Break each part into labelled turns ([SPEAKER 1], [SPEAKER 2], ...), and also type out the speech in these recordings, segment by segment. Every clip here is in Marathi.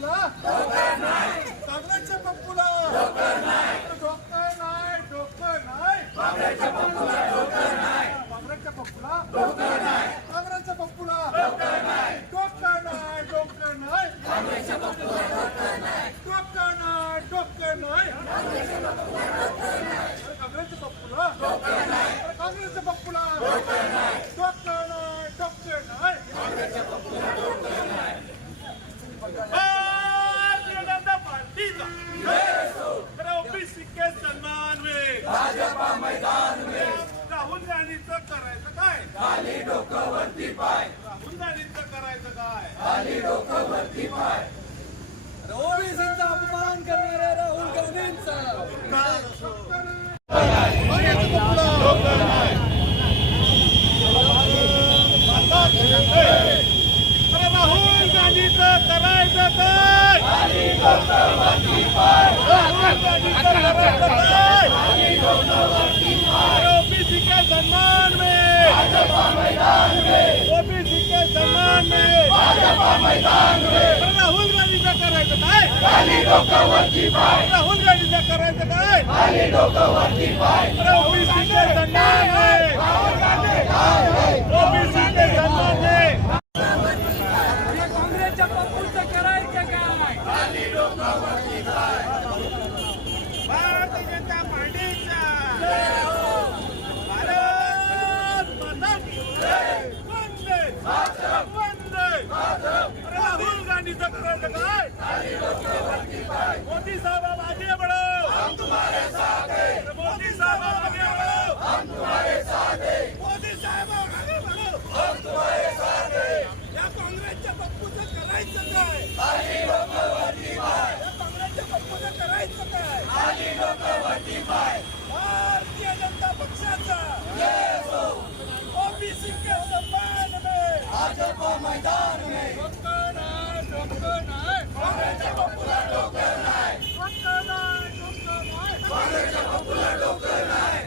[SPEAKER 1] पंपूला तांदळाच्या पंपूला डोकं डोकं नाही. तांदळाच्या पंपूला डोकं नाही तांदळाच्या पंपूला डोकं नाही. तांदळाच्या पंपूला डोकं नाही डोकं नाही. डोकं नाही तांदळाच्या डोकं वरती पाय. राहुल गांधीचं करायचं काय?
[SPEAKER 2] ओबीसीचा अपमान करणाऱ्या राहुल गांधींचा.
[SPEAKER 1] राहुल गांधीचं करायचं काय राहुल गांधीचं करायचं काय अरे ओबीसी के सम्मान में ओबीसी के सम्मान में अरे राहुल गांधीचं करायचं काय? राहुल गांधीचं करायचं काय? अरे ओबीसी के सम्मान में ओबीसी के सम्मान में
[SPEAKER 2] काँग्रेसच्या पप्पूचं करायचं काय
[SPEAKER 1] भारतीय जनता पार्टीचा भारत माता की वंदे वंदे अरे राहुल गांधीचं करायचं काय मोदी साहब आप आगे बढ़ो हम तुम्हारे साथ हैं मोदी साहब आप आगे बढ़ो हम तुम्हारे साथ हैं मोदी साहब आप आगे बढ़ो हम तुम्हारे साथ हैं या काँग्रेसच्या पप्पूचं करायचं काय या काँग्रेसच्या पप्पूचं करायचं काय भारतीय जनता पक्षाचा ओबीसी के सम्मान में भाजपा मैदान में डोकर नाही, डोकर नाही. काँग्रेसच्या पप्पूला डोकर नाही. डोकर नाही, डोकर नाही. काँग्रेसच्या पप्पूला डोकर नाही.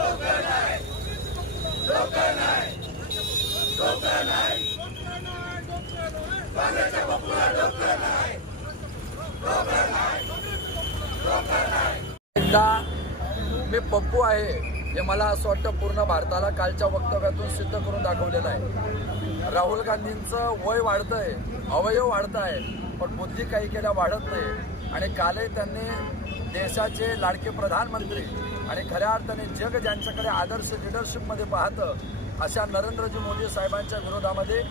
[SPEAKER 1] डोकर नाही. डोकर नाही. डोकर नाही, डोकर नाही. काँग्रेसच्या पप्पूला डोकर नाही.
[SPEAKER 2] एकदा मी पप्पू आहे हे मला असं वाटतं पूर्ण भारताला कालच्या वक्तव्यातून सिद्ध करून दाखवलेलं आहे. राहुल गांधींचं वय वाढतंय अवयव वाढत आहे पण बुद्धी काही केल्या वाढत नाही. आणि कालही त्यांनी देशाचे लाडके प्रधानमंत्री आणि खऱ्या अर्थाने जग ज्यांच्याकडे आदर्श लिडरशिपमध्ये पाहतं अशा नरेंद्रजी मोदी साहेबांच्या विरोधामध्ये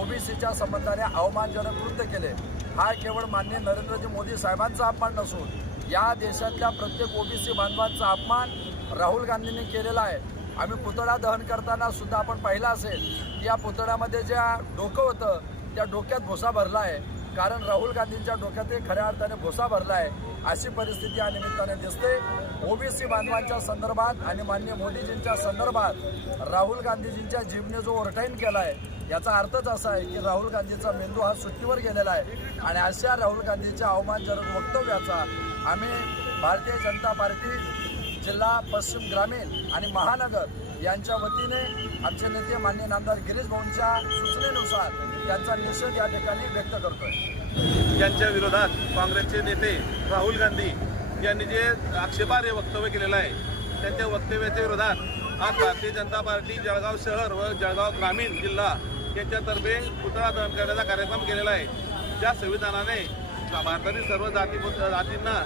[SPEAKER 2] ओबीसीच्या संबंधाने अवमानजनक कृत्य केले. हा केवळ मान्य नरेंद्रजी मोदी साहेबांचा अपमान नसून या देशातल्या प्रत्येक ओबीसी बांधवांचा अपमान राहुल गांधींनी केलेला आहे. आम्ही पुतळा दहन करताना सुद्धा आपण पाहिलं असेल की या पुतळ्यामध्ये ज्या डोकं होतं त्या डोक्यात भुसा भरला आहे. कारण राहुल गांधींच्या डोक्यातही खऱ्या अर्थाने भुसा भरला आहे. अशी परिस्थिती या निमित्ताने दिसते. ओबीसी बांधवांच्या संदर्भात आणि मान्य मोदीजींच्या संदर्भात राहुल गांधीजींच्या जीवने जो ओव्हरटाईम केला आहे याचा अर्थच असा आहे की राहुल गांधीचा मेंदू हा सुट्टीवर गेलेला आहे. आणि अशा राहुल गांधीच्या अवमानजनक वक्तव्याचा आम्ही भारतीय जनता पार्टी जिल्हा पश्चिम ग्रामीण आणि महानगर यांच्या वतीने आमचे नेते मान्य नामदार गिरीश भाऊंच्या सूचनेनुसार त्यांचा निषेध या ठिकाणी व्यक्त करतोय.
[SPEAKER 3] यांच्या विरोधात काँग्रेसचे नेते राहुल गांधी यांनी जे आक्षेपार्ह वक्तव्य केलेलं आहे त्यांच्या वक्तव्याच्या विरोधात आज भारतीय जनता पार्टी जळगाव शहर व जळगाव ग्रामीण जिल्हा यांच्यातर्फे पुतळा दहन करण्याचा कार्यक्रम केलेला आहे. ज्या संविधानाने भारतातील सर्व जाती जातींना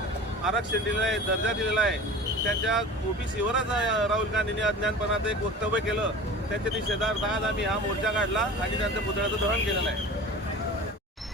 [SPEAKER 3] आरक्षण दिलेलं आहे दर्जा दिलेला आहे त्यांच्या ओबीसीवरच राहुल गांधींनी अज्ञानपणाचं एक वक्तव्य केलं त्यांच्या निषेधार्थ आज आम्ही हा मोर्चा काढला आणि त्यांच्या पुतळ्याचं दहन केलेलं आहे.